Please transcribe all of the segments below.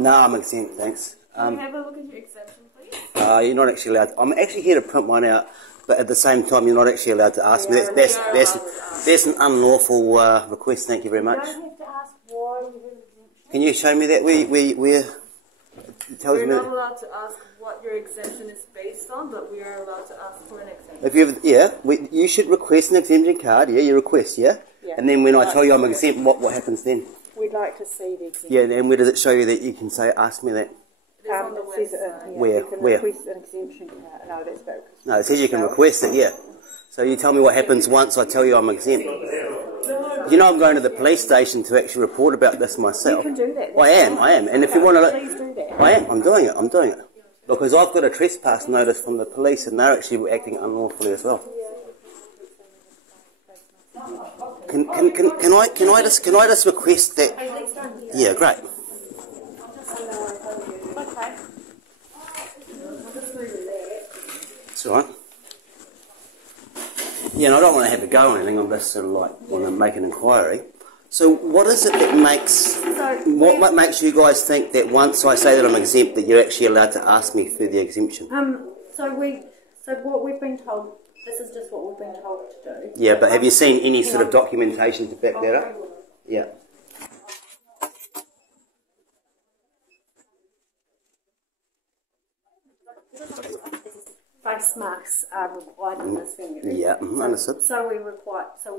No, I'm exempt, thanks. Can you have a look at your exemption, please? You're not actually allowed to, I'm actually here to print one out, but at the same time you're not actually allowed to ask me. That's an unlawful request, thank you very much. You don't have to ask why we have exemption. Can you show me that? We're not allowed to ask what your exemption is based on, but we are allowed to ask for an exemption. If you, you should request an exemption card, you request, yeah? And then when I tell you I'm exempt, what happens then? We'd like to see the exemption. Yeah, and where does it show you that you can say, ask me that? It is on the website. Where? You can request an exemption card. No, that's better. No, it says you can request it, yeah. So you tell me what happens once I tell you I'm exempt. You know I'm going to the police station to actually report about this myself. You can do that. I am. And if you want to... Please do that. I'm doing it. Because I've got a trespass notice from the police and they're actually acting unlawfully as well. Can I just request that? Yeah, great. Okay. It's all right. Yeah, and I don't want to have a go or anything. I'm just sort of like want to make an inquiry. So, what is it that makes what makes you guys think that once I say that I'm exempt, that you're actually allowed to ask me for the exemption? So what we've been told. This is just what we've been told to do. Yeah, but have you seen any sort of documentation to back that up? Yeah. Face masks are required in this venue. Yeah, understood. So we require face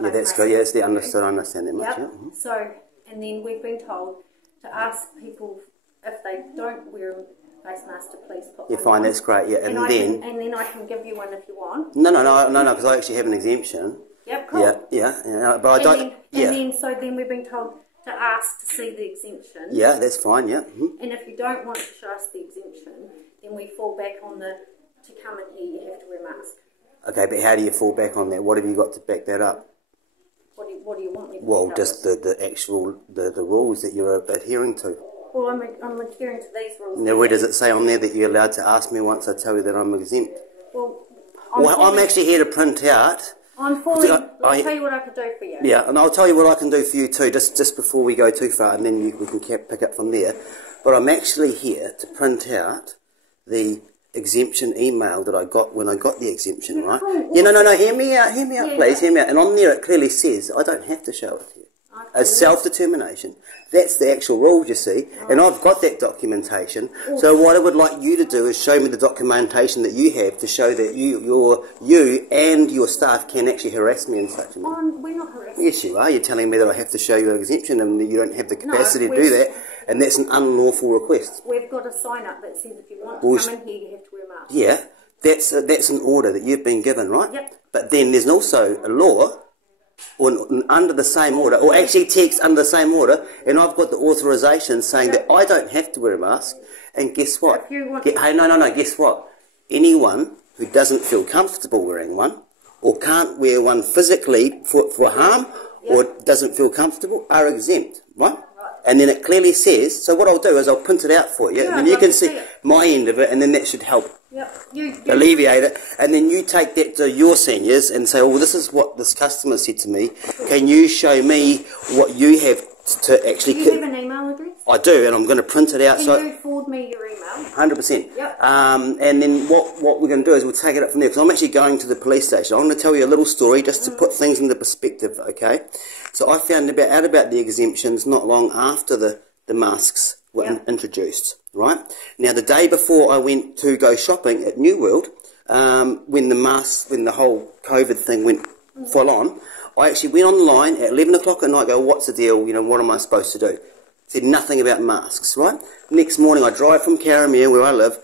yeah, that's good. Yeah, that's the understood. I understand that much. Yep. Yeah. So, and then we've been told to ask people if they don't wear a face mask to please put Yeah, one fine. on. That's great. Yeah, and then I can give you one if you want. No, because I actually have an exemption. Yep, cool. Yeah, but I don't. So then we've been told to ask to see the exemption. Yeah, that's fine. Yeah. And if you don't want to show us the exemption, then we fall back on the to come in here you have to wear a mask. Okay, but how do you fall back on that? What have you got to back that up? What do you want me to Well, back up just with? the actual the rules that you're adhering to. Well, I'm adhering to these rules. Now, where does it say on there that you're allowed to ask me once I tell you that I'm exempt? Well, I'm actually here to print out. I'll tell you what I can do for you. Yeah, and I'll tell you what I can do for you too, just before we go too far, and then we can pick up from there. But I'm actually here to print out the exemption email that I got when I got the exemption, right? Yeah, no, hear me out, please, hear me out. And on there it clearly says I don't have to show it to you. As self-determination. That's the actual rules, you see. And I've got that documentation. So what I would like you to do is show me the documentation that you have to show that you and your staff can actually harass me in such a manner. We're not harassing. Yes, you are. You're telling me that I have to show you an exemption and that you don't have the capacity to do that. And that's an unlawful request. We've got a sign up that says if you want to come in here, you have to wear a mask. Yeah, that's an order that you've been given, right? Yep. But then there's also a law under the same order, or actually text under the same order, and I've got the authorisation saying that I don't have to wear a mask. And guess what? If you want guess what? Anyone who doesn't feel comfortable wearing one, or can't wear one physically for harm, or doesn't feel comfortable, are exempt, right? And then it clearly says, so what I'll do is I'll print it out for you, and then you can see my end of it, and then that should help alleviate it. And then you take that to your seniors and say, well, this is what this customer said to me. Can you show me what you have to actually... Do you have an email address? I do, and I'm going to print it out. Can you forward me your email? 100%. Yep. And then what we're going to do is we'll take it up from there, because I'm actually going to the police station. I'm going to tell you a little story just to put things into perspective, okay? So I found out about the exemptions not long after the masks were introduced, right? Now, the day before I went to go shopping at New World, when the whole COVID thing went full on, I actually went online at 11 o'clock at night, go, what's the deal, what am I supposed to do? Said nothing about masks, right? Next morning I drive from Carramere, where I live,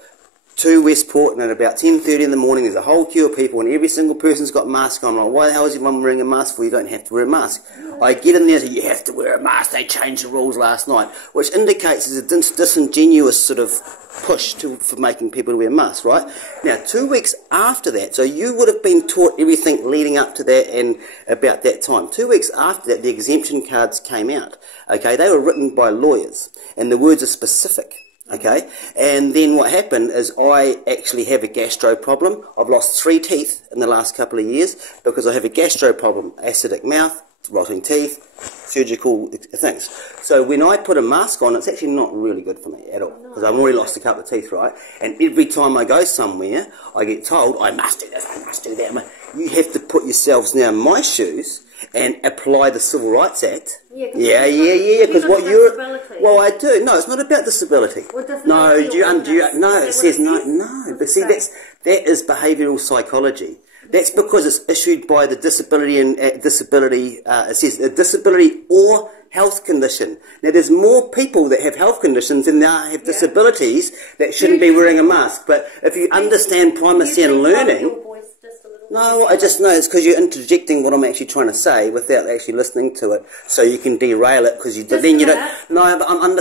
to Westport, and at about 10:30 in the morning there's a whole queue of people and every single person's got a mask on. I'm like, why the hell is everyone wearing a mask for? You don't have to wear a mask. I get in there and say, you have to wear a mask. They changed the rules last night, which indicates there's a disingenuous sort of push for making people wear masks, right? Now, 2 weeks after that, so you would have been taught everything leading up to that and about that time. 2 weeks after that, the exemption cards came out, okay? They were written by lawyers, and the words are specific. Okay, and then what happened is I actually have a gastro problem. I've lost 3 teeth in the last couple of years because I have a gastro problem, acidic mouth, rotting teeth, surgical things. So when I put a mask on, it's actually not really good for me at all, because I've already lost a couple of teeth, right? And every time I go somewhere, I get told, I must do this, I must do that. You have to put yourselves now in my shoes and apply the Civil Rights Act. Yeah, because what you're... Well, I do. No, it's not about disability. No, it says no. But see, that is behavioural psychology. That's because it's issued by the disability and it says a disability or health condition. Now, there's more people that have health conditions than there have disabilities that shouldn't be wearing a mask. But if you understand primacy and learning... No, I just know it's because you're interjecting what I'm actually trying to say without actually listening to it, so you can derail it because then you don't. No, but I'm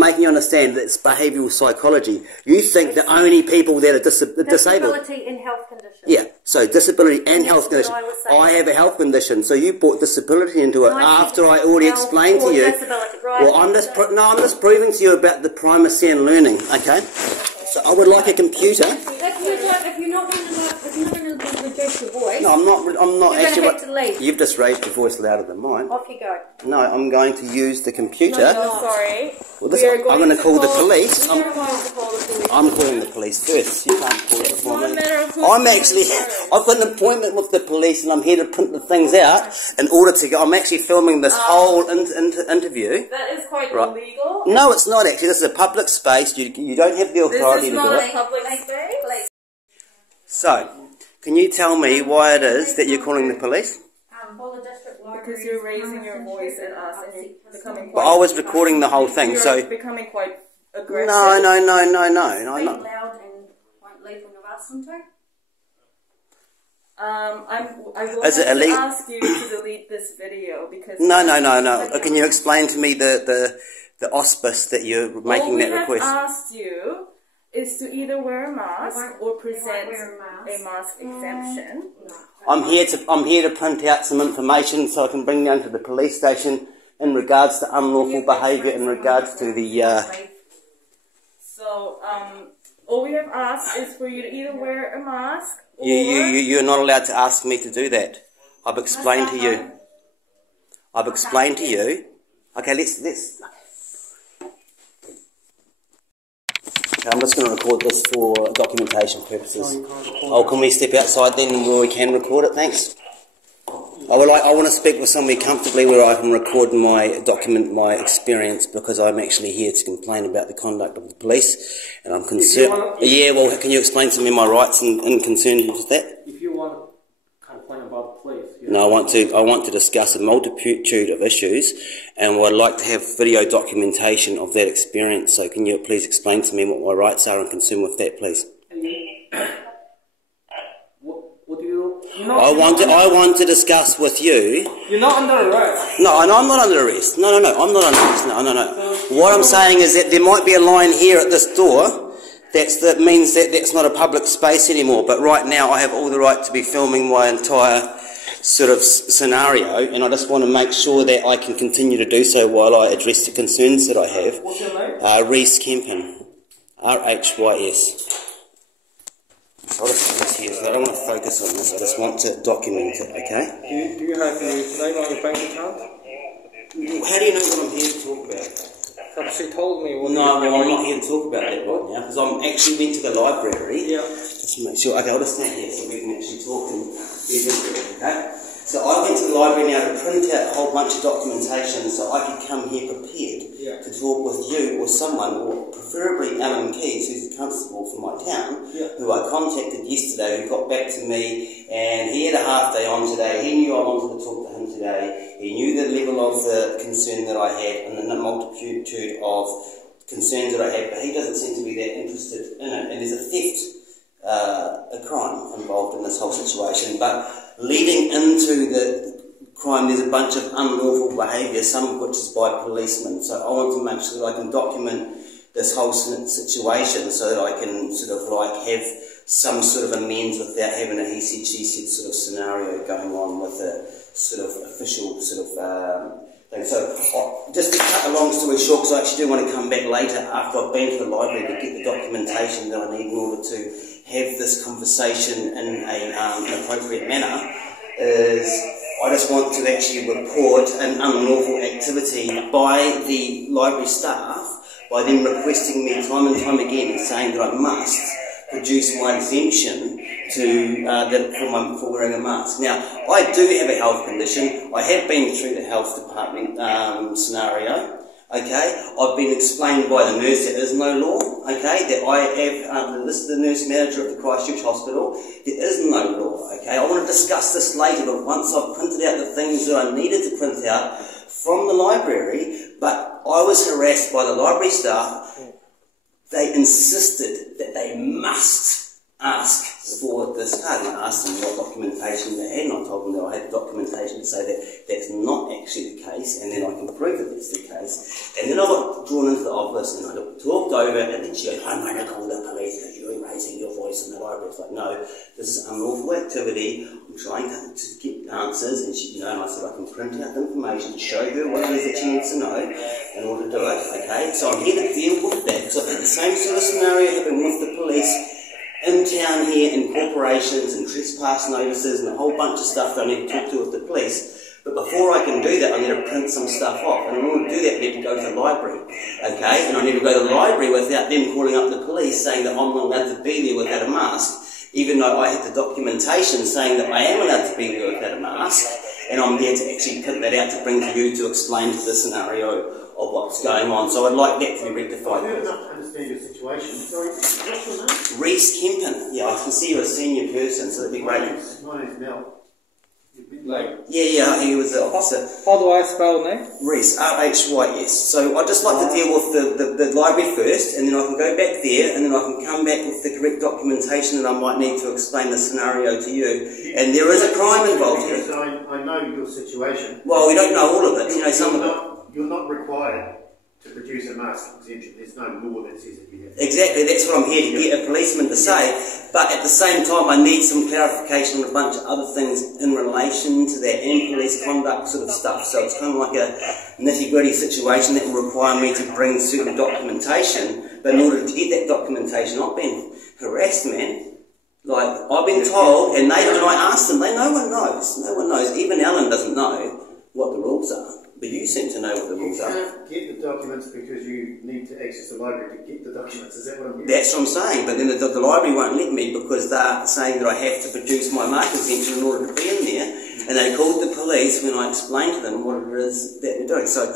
making you understand that it's behavioural psychology. You think the only people that are disabled. Disability and health condition. Yeah, so disability and health condition. I have a health condition, so you brought disability into it after I already explained to you. Well, I'm just proving to you about the primacy and learning. Okay, so I would like a computer. If you're not going to reduce your voice, no, I'm not you're actually. Going to have to leave. You've just raised your voice louder than mine. Off you go. No, I'm going to use the computer. No, sorry. Well, I'm going to call the police. We are going to call the police. I'm calling the police first. You can't call it before me. I've got an appointment with the police and I'm here to print the things out in order to go. I'm actually filming this whole interview. That is quite illegal. No, it's not actually. This is a public space. You don't have the authority to do it. This is not a public space. So, can you tell me why it is that you're calling the police? Because you're raising your voice at us and you're becoming quite... But I was recording the whole thing, so... You're becoming quite aggressive. No. Speak loud and won't leave when I've asked them to. I will have to ask you to delete this video because... No. Can you explain to me the auspice that you're making that request? All we have asked you is to either wear a mask or present a mask exemption. I'm here to print out some information so I can bring down to the police station in regards to unlawful behaviour in regards to the... So, all we have asked is for you to either wear a mask or... You're not allowed to ask me to do that. I've explained to you. Okay, let's... I'm just going to record this for documentation purposes. Oh, can we step outside then where we can record it? Thanks. I want to speak with somebody comfortably where I can record document my experience because I'm actually here to complain about the conduct of the police and I'm concerned. Yeah, well, can you explain to me my rights and concerns with that? If you want to complain about the police. No, I want to discuss a multitude of issues and would like to have video documentation of that experience. So can you please explain to me what my rights are and concern with that, please? What do you... I want to discuss with you... You're not under arrest. No, I'm not under arrest. No, I'm not under arrest. No. What I'm saying is that there might be a line here at this door that means that that's not a public space anymore. But right now I have all the right to be filming my entire sort of scenario, and I just want to make sure that I can continue to do so while I address the concerns that I have. What's your name? Rhys Kempen. R-H-Y-S. I'll just put this here, so I don't want to focus on this, I just want to document it, okay? Do you have your name on your bank account? How do you know what I'm here to talk about? She told me... I'm not here to talk about that right now, because I'm actually went to the library. Yeah. Just to make sure, okay, I'll just stand here so we can actually talk and be visible, okay? So I went to the library now to print out a whole bunch of documentation so I could come here prepared to talk with you or someone, or preferably Alan Keys, who's the constable for my town, who I contacted yesterday, who got back to me, and he had a half day on today. He knew I wanted to talk to him today. He knew the level of the concern that I had and the multitude of concerns that I had, but he doesn't seem to be that interested in it. And there's a theft, a crime involved in this whole situation, but leading into the crime, there's a bunch of unlawful behaviour, some of which is by policemen. So I want to make sure that I can document this whole situation so that I can sort of like have some sort of amends without having a he said, she said sort of scenario going on with a sort of official sort of thing. So just to cut a long story short, because I actually do want to come back later after I've been to the library to get the documentation that I need in order to have this conversation in an appropriate manner, is I just want to to actually report an unlawful activity by the library staff by them requesting me time and time again saying that I must produce my exemption for wearing a mask. Now, I do have a health condition. I have been through the health department scenario. Okay, I've been explained by the nurse that there is no law. Okay, that I have, this is the nurse manager of the Christchurch Hospital. There is no law. Okay, I want to discuss this later, but once I've printed out the things that I needed to print out from the library, but I was harassed by the library staff. They insisted that they must ask for this card, and I asked them what documentation they had, and I told them that I had documentation to say that that's not actually the case, and then I can prove that that's the case. And then I got drawn into the office, and I talked over, and then she goes, I'm going to call the police because you're raising your voice in the library. It's like, no, this is unlawful activity. I'm trying to get answers, and she, and I said I can print out the information, show her what it is that she needs to know in order to do it. Okay, so I'm here to deal with that, because I've had the same sort of scenario happen with the police in town here, in corporations and trespass notices and a whole bunch of stuff that I need to talk to with the police. But before I can do that, I need to print some stuff off. And in order to do that, I need to go to the library. Okay? And I need to go to the library without them calling up the police saying that I'm not allowed to be there without a mask, even though I have the documentation saying that I am allowed to be there without a mask. And I'm there to actually print that out to bring to you to explain to the scenario of what's going on. So I'd like that to be rectified. I do enough to understand your situation. Sorry, what's your name? Reese Kempen. Yeah, I can see you're a senior person, so that'd be great. My name's Mel. Yeah, he was the officer. How do I spell name? Reese, R-H-Y-S. So I'd just like to deal with the library first, and then I can go back there, and then I can come back with the correct documentation that I might need to explain the scenario to you. And there is a crime involved here. I know your situation. Well, we don't know all of it, you know, some of it. You're not required to produce a mask exemption. There's no law that says that you have to. Exactly, that's what I'm here to get a policeman to say. But at the same time, I need some clarification on a bunch of other things in relation to that and police conduct sort of stuff. So it's kind of like a nitty-gritty situation that will require me to bring certain documentation. But in order to get that documentation, I've been harassed, man. Like, I've been told, and I asked them, no one knows. No one knows. Even Alan doesn't know what the rules are. But you seem to know what the rules are. You can't get the documents because you need to access the library to get the documents. Is that what I'm hearing? That's what I'm saying. But then the library won't let me because they're saying that I have to produce my mark exemption in order to be in there. And they called the police when I explained to them what it is that we're doing. So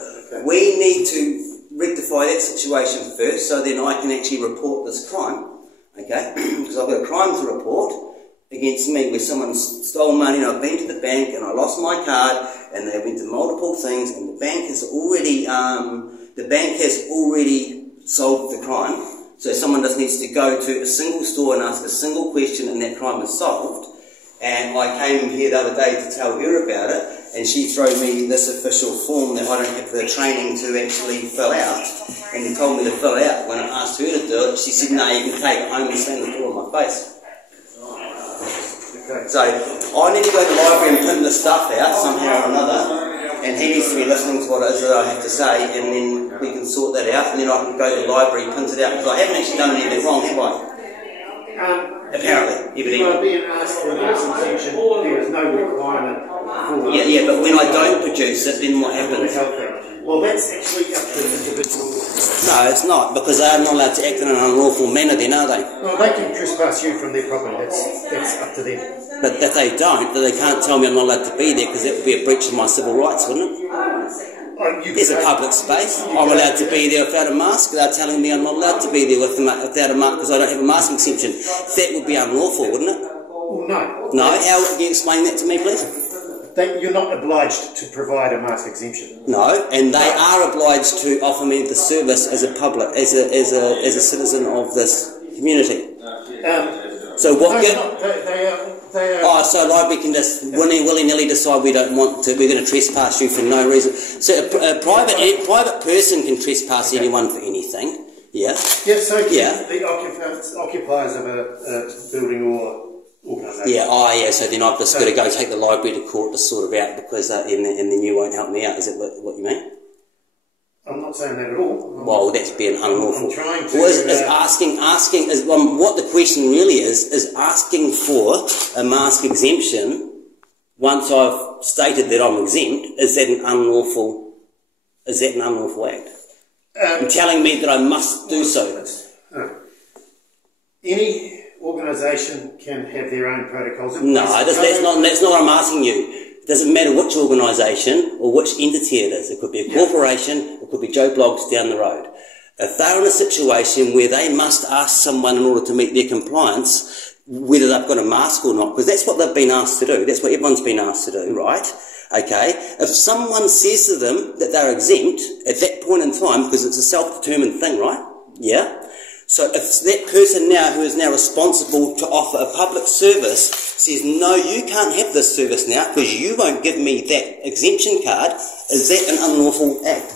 we need to rectify that situation first so then I can actually report this crime. Okay? Because I've got a crime to report against me where someone stole money and I've been to the bank and I lost my card and they went to multiple things and the bank has already solved the crime. So someone just needs to go to a single store and ask a single question and that crime is solved. And I came here the other day to tell her about it and she threw me this official form that I don't have the training to actually fill out. And he told me to fill it out. When I asked her to do it, she said, no, you can take it home and slam the door on my face. So I need to go to the library and print this stuff out somehow or another, and he needs to be listening to what it is that I have to say, and then we can sort that out, and then I can go to the library, print it out, because I haven't actually done anything wrong, have I? Apparently, evidently. You are being asked for an exemption, there is no requirement for it. Yeah, but when I don't produce it, then what happens? Well, that's actually up to the individual. No, it's not, because they're not allowed to act in an unlawful manner then, are they? Well, they can trespass you from their property, that's up to them. But if they don't, then they can't tell me I'm not allowed to be there, because that would be a breach of my civil rights, wouldn't it? It's a public space. I'm allowed to be there without a mask. They're telling me I'm not allowed to be there without a mask because I don't have a mask exemption. That would be unlawful, wouldn't it? Well, no. No? How can you explain that to me, please? You're not obliged to provide a mask exemption. No, and they are obliged to offer me the service as a public, as a citizen of this community. So what? They are. Oh, so library can just willy-nilly decide we don't want to. We're going to trespass you for no reason. So a private person can trespass anyone for anything. Yeah. Yeah. So the occupiers of a building or organisation. Yeah. Oh, yeah. So then I've just got to go take the library to court to sort it out because and then you won't help me out. Is that what you mean? I'm not saying that at all. Well, that's being unlawful. I'm trying to. What the question really is asking for a mask exemption once I've stated that I'm exempt, is that an unlawful act? You're telling me that I must do so. Any organisation can have their own protocols. No, that's not what I'm asking you. It doesn't matter which organisation or which entity it is. It could be a corporation, it could be Joe Bloggs down the road. If they're in a situation where they must ask someone in order to meet their compliance whether they've got a mask or not, because that's what they've been asked to do, that's what everyone's been asked to do, right? Okay, if someone says to them that they're exempt at that point in time, because it's a self-determined thing, right? Yeah? So if that person now, who is now responsible to offer a public service, says, no, you can't have this service now because you won't give me that exemption card, is that an unlawful act?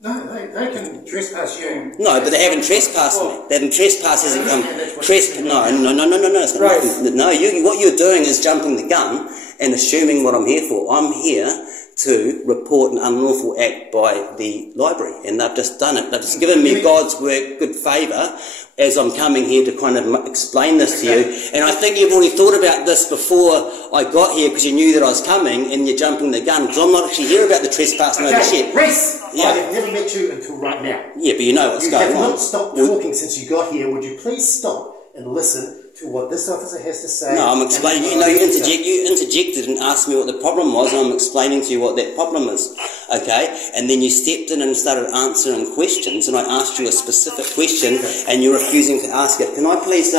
No, they can trespass you. No, but they haven't trespassed me. They haven't trespassed hasn't come. No. It's Right. No, what you're doing is jumping the gun and assuming what I'm here for. I'm here to report an unlawful act by the library, and they've just done it. They've just given me God's work, good favour, as I'm coming here to kind of explain this to you. And I think you've already thought about this before I got here, because you knew that I was coming, and you're jumping the gun, because I'm not actually here about the trespass notice yet. Reese! Yeah. I have never met you until right now. Yeah, but you know what's going on. You have not stopped talking since you got here. Would you please stop and listen to what this officer has to say? No, I'm explaining. You interjected and asked me what the problem was, and I'm explaining to you what that problem is. Okay, and then you stepped in and started answering questions, and I asked you a specific question, and you're refusing to ask it. Can I please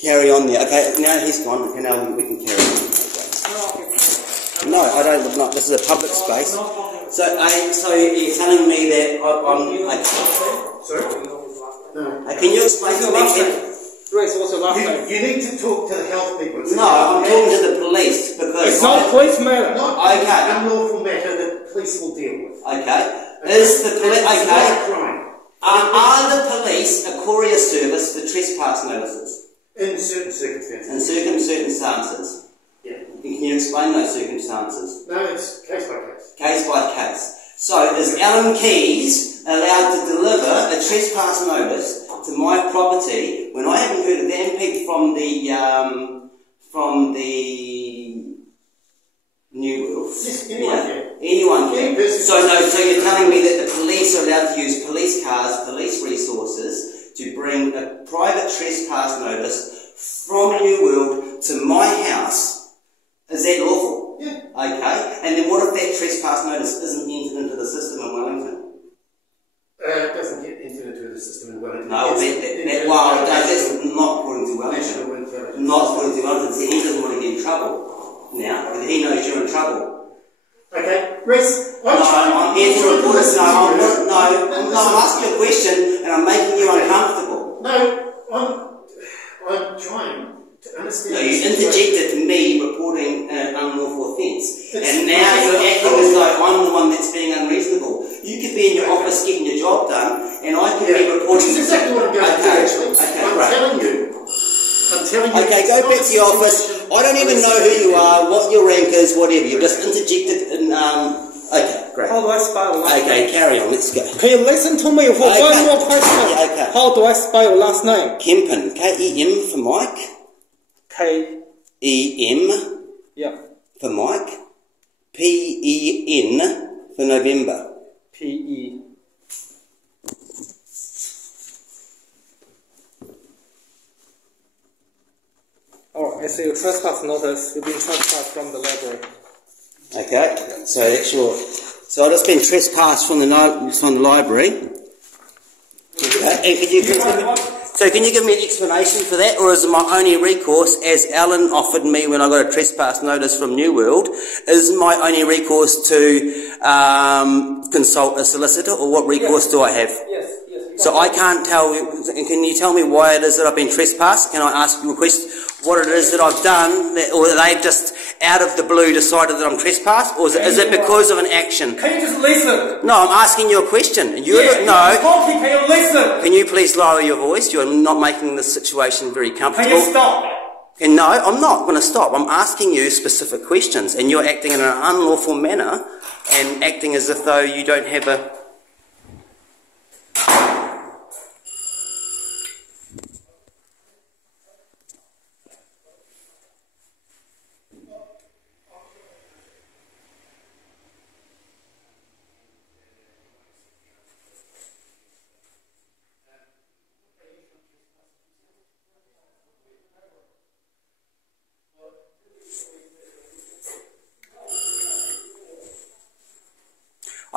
carry on there? Okay, now he's gone. Okay, now we can carry on. Okay. No, I don't. No, this is a public space. So you're telling me that I'm. Sorry? No. Can you explain to me? Grace, what's your last name? You need to talk to the health people. No, I'm talking to the police because... It's not police matter. Not okay. an unlawful matter that the police will deal with. Okay. Is the police... Okay. Crime. Are the police a courier service for trespass notices? In certain circumstances. In certain circumstances? Yeah. Can you explain those circumstances? No, it's case by case. Case by case. So is Alan Keys allowed to deliver a trespass notice to my property when I haven't heard a damn peep from the New World? Yes, anyone can. Anyone can. Yeah, So you're telling me that the police are allowed to use police cars, police resources to bring a private trespass notice from New World to my house? Is that lawful? Yeah. Okay. And then what if that trespass notice isn't entered into the system in Wellington? It doesn't get entered into the system in Wellington. No, that's not according to Wellington. Not according to Wellington. See, he doesn't want to get in trouble now, because he knows you're in trouble. Okay, Reese, I'm here to report it. No, I'm asking you a question, and I'm making you uncomfortable. No, I'm trying to understand. No, you interjected me reporting an unlawful offence, and now you're acting as though I'm the one that's being unreasonable. You could be in your office getting your job done, and I could be reporting... This is exactly what I'm going to do, actually. I'm telling you. Okay, go back to your office. I don't even know who you are, what your rank is, whatever. You've just interjected in... Okay, great. How do I spell your last name? Okay, carry on, let's go. Can you listen to me for one more question? Yeah, okay. How do I spell your last name? Kempen, K-E-M for Mike. K-E-M. Yeah. For Mike. P-E-N for November. P-E. Oh, I see your trespass notice. You've been trespassed from the library. Okay, so that's your... So I've just been trespassed from the library. Okay. Can you give me an explanation for that, or is my only recourse, as Alan offered me when I got a trespass notice from New World, is my only recourse to consult a solicitor, or what recourse do I have? Yes. So I can't tell you, can you tell me why it is that I've been trespassed? Can I ask you a question, what it is that I've done, or they've just out of the blue decided that I'm trespassed, or is it because of an action? Can you just listen? No, I'm asking you a question. Can you listen? Can you please lower your voice? You're not making this situation very comfortable. Can you stop? And no, I'm not going to stop. I'm asking you specific questions, and you're acting in an unlawful manner and acting as if though you don't have a...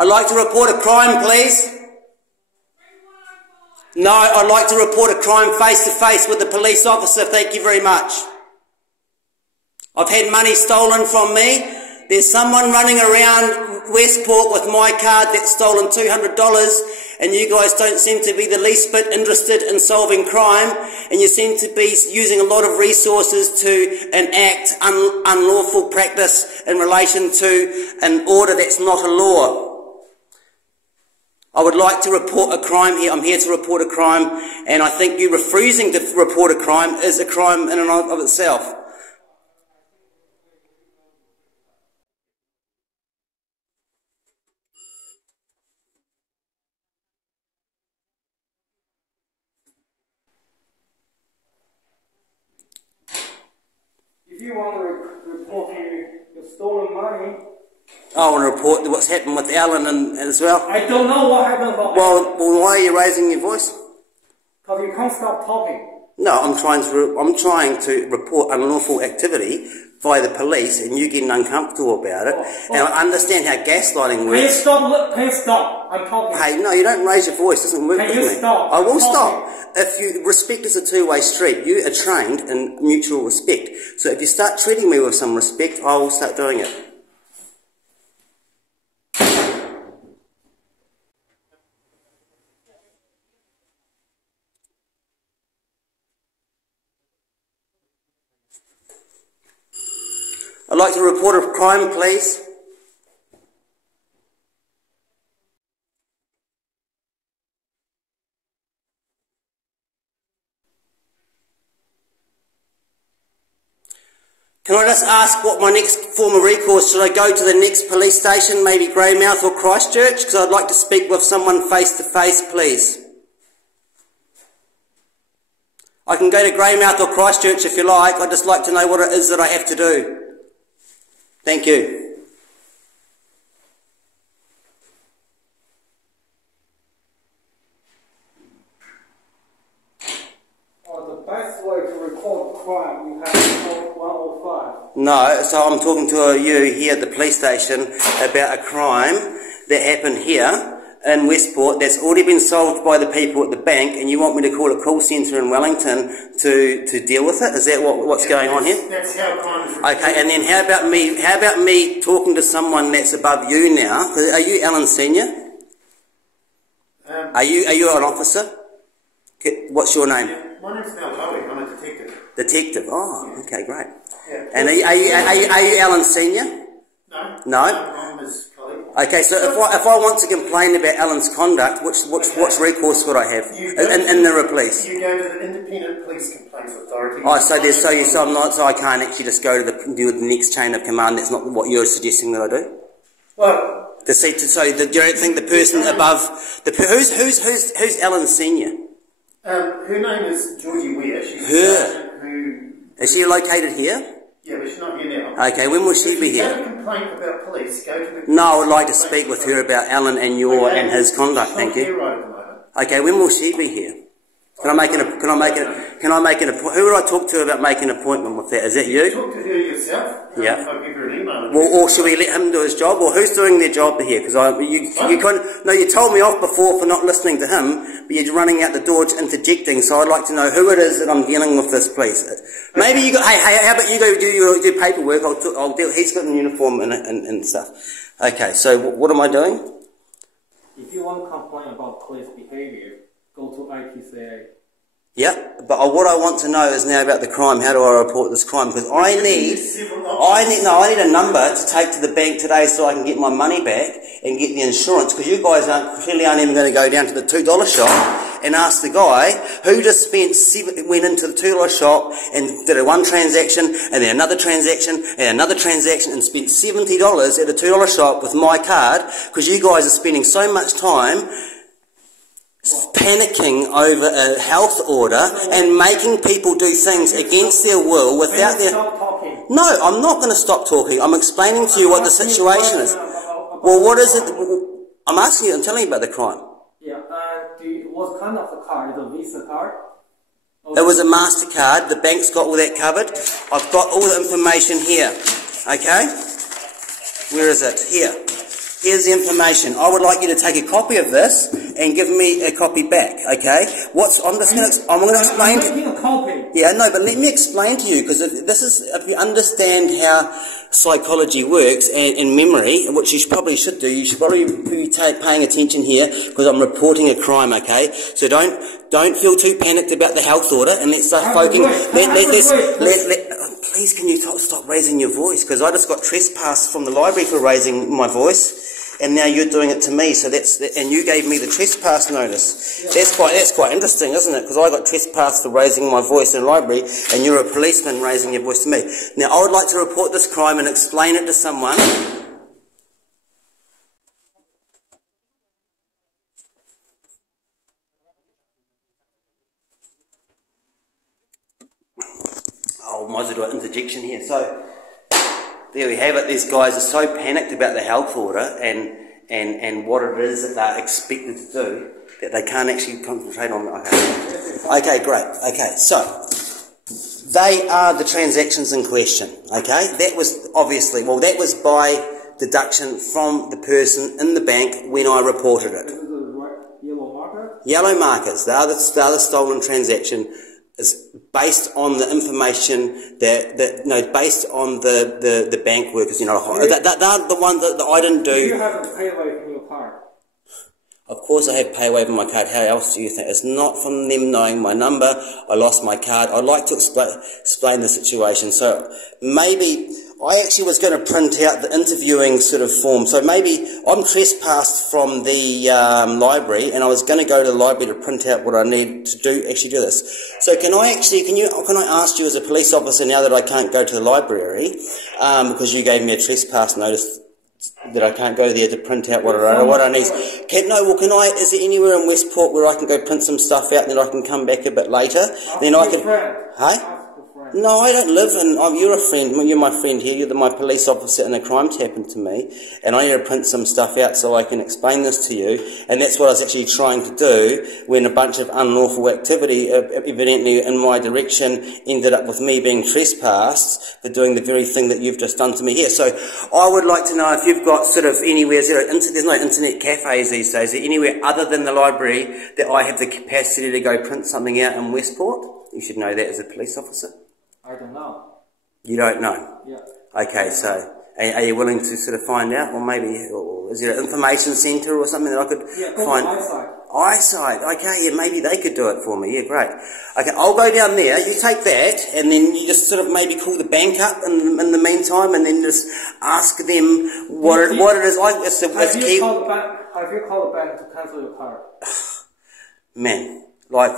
I'd like to report a crime, please. No, I'd like to report a crime face to face with the police officer. Thank you very much. I've had money stolen from me. There's someone running around Westport with my card that's stolen $200, and you guys don't seem to be the least bit interested in solving crime, and you seem to be using a lot of resources to enact unlawful practice in relation to an order that's not a law. I would like to report a crime here. I'm here to report a crime, and I think you refusing to report a crime is a crime in and of itself. If you want to report your stolen money, I want to report what's happened with Alan and as well. I don't know what happened. Well, why are you raising your voice? Because you can't stop talking. No, I'm trying to report unlawful activity by the police, and you getting uncomfortable about it. And I understand how gaslighting works. Please stop. I'm talking. Hey, no, you don't raise your voice. It doesn't work with me. Stop? I will stop. If you respect is a two-way street, you are trained in mutual respect. So if you start treating me with some respect, I will start doing it. I'd like to report a crime, please. Can I just ask what my next form of recourse? Should I go to the next police station, maybe Greymouth or Christchurch? Because I'd like to speak with someone face to face, please. I can go to Greymouth or Christchurch if you like. I'd just like to know what it is that I have to do. Thank you. The best way to record crime, you have to call 105. No, so I'm talking to you here at the police station about a crime that happened here in Westport that's already been solved by the people at the bank, and you want me to call a call centre in Wellington to deal with it? Is that what's going on here? That's how crime is reported. Okay, and then how about me talking to someone that's above you now? Are you Alan Senior? Are you an officer? What's your name? My name's Mel Bowie. I'm a detective. Detective. Oh, okay, great. Yeah. And are you Alan Senior? No. No. I'm his colleague. Okay, so if I want to complain about Alan's conduct, what's recourse would I have in the police? You go to the Independent Police Complaints Authority. Oh, so I can't actually just go to the next chain of command. That's not what you're suggesting that I do. Well, You don't think the person above who's Alan Senior? her name is Georgie Weir. She's Is she located here? Yeah, but she's not here now. Okay, when will she be If you here? have a complaint about police, go to the... No, I would like to speak with her about Alan and his conduct. Thank She's not you. here right at the moment. Okay, when will she be here? Can I make an appointment? Who would I talk to about making an appointment with that? Is that you? Talk to her yourself. Yeah. I'll give her an email. Or should we let him do his job? Or who's doing their job here? Because you told me off before for not listening to him, but you're running out the door interjecting. So I'd like to know who it is that I'm dealing with this, please. Maybe you go. Hey, how about you go do paperwork? I'll deal. He's got a uniform and stuff. Okay. So what am I doing? If you want to complain about police behavior, go to ITCA. Yeah, but what I want to know is now about the crime. How do I report this crime? Because I need a number to take to the bank today so I can get my money back and get the insurance. Because you guys clearly aren't even going to go down to the $2 shop and ask the guy who just went into the $2 shop and did one transaction and then another transaction and another transaction and spent $70 at a $2 shop with my card, because you guys are spending so much time panicking over a health order and making people do things against their will without their... Stop talking. No, I'm not going to stop talking. I'm explaining to you what the situation is. Well, what is it? I'm asking you, I'm telling you about the crime. Yeah, what kind of the card? Is it a Visa card? It was a MasterCard. The bank's got all that covered. I've got all the information here. Okay? Where is it? Here. Here's the information. I would like you to take a copy of this and give me a copy back, okay? I'm going to explain. I'm making a copy. Yeah, no, but let me explain to you, because if you understand how psychology works and memory, which you probably should do, you should probably be paying attention here, because I'm reporting a crime, okay? So don't feel too panicked about the health order, and let's start focusing. Please, can you stop raising your voice? Because I just got trespassed from the library for raising my voice. And now you're doing it to me, and you gave me the trespass notice. Yeah. That's quite interesting, isn't it? Because I got trespassed for raising my voice in the library, and you're a policeman raising your voice to me. Now, I would like to report this crime and explain it to someone. Oh, might as well do an interjection here. So, there we have it. These guys are so panicked about the health order and what it is that they're expected to do that they can't actually concentrate on. Okay, great. Okay, so they are the transactions in question. Okay, that was obviously, well, that was by deduction from the person in the bank when I reported it. This is a yellow marker? Yellow markers. They are the stolen transaction. Is based on the information based on the bank workers, they're the ones that I didn't do. Do you have a paywave in your card? Of course I have paywave in my card. How else do you think? It's not from them knowing my number. I lost my card. I'd like to explain the situation. So maybe I actually was going to print out the interviewing sort of form. So maybe I'm trespassed from the library, and I was going to go to the library to print out what I need to do this. So can I ask you as a police officer, now that I can't go to the library because you gave me a trespass notice that I can't go there to print out what I need. Is there anywhere in Westport where I can go print some stuff out and then I can come back a bit later? Then I can. Hey? No, I don't live in. You're a friend. You're my friend here. You're my police officer, and a crime's happened to me, and I need to print some stuff out so I can explain this to you. And that's what I was actually trying to do when a bunch of unlawful activity, evidently in my direction, ended up with me being trespassed for doing the very thing that you've just done to me here. So I would like to know if you've got sort of anywhere. There's no internet cafes these days. Is there anywhere other than the library that I have the capacity to go print something out in Westport? You should know that as a police officer. I don't know. You don't know? Yeah. Okay, so are you willing to sort of find out? Or maybe, is there an information centre or something that I could find? Eyesight, okay, yeah, maybe they could do it for me, yeah, great. Okay, I'll go down there, you take that, and then you just sort of maybe call the bank up in the meantime, and then just ask them what it is like. Have you called the bank to cancel your card? Man, like,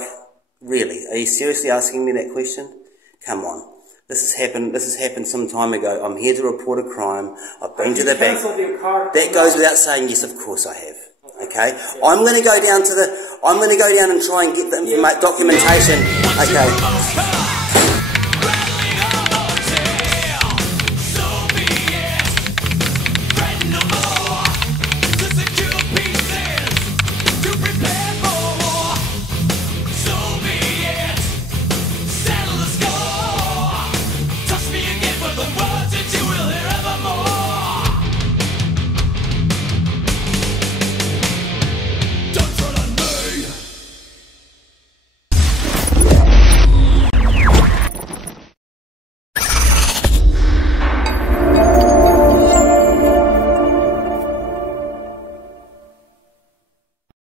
really, are you seriously asking me that question? Come on. This has happened some time ago. I'm here to report a crime. I've been to the bank. That goes without saying. Yes, of course I have. Okay. I'm going to go down and try and get the documentation. Okay.